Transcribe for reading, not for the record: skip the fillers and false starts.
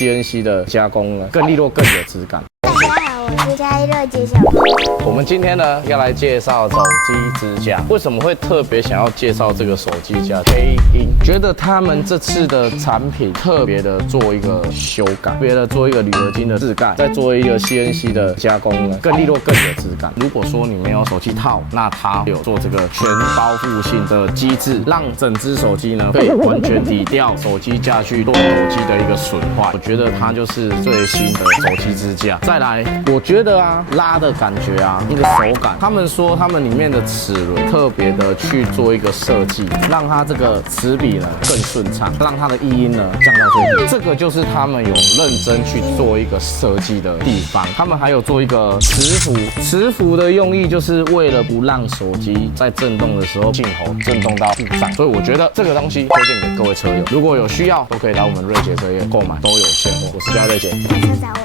CNC 的加工呢，更利落、更有质感。大家好，我是蔡乐杰小朋友。我们今天呢要来介绍手机支架。为什么会特别想要介绍这个手机架？黑鹰觉得他们这次的产品特别的做一个修改，特别的做一个铝合金的质感，再做一个 CNC 的加工呢，更利落、更有质感。如果说你没有手机套，那它有做这个全包覆性的机制，让整只手机呢可以完全抵掉手机架去做手机的一个损坏。我觉得它就是最新的手机支架。再来，我觉得啊，拉的感觉啊，那个手感，他们说他们里面的齿轮特别的去做一个设计，让它这个齿比呢更顺畅，让它的异音呢降到最低。这个就是他们有认真去做一个设计的地方。他们还有做一个磁浮，磁浮的用意就是为了不让手机在震动的时候镜头震动到故障，所以我觉得这个东西推荐给各位车友，如果有需要都可以来我们瑞杰车业购买，都有现货。我是嘉瑞杰。下次找我。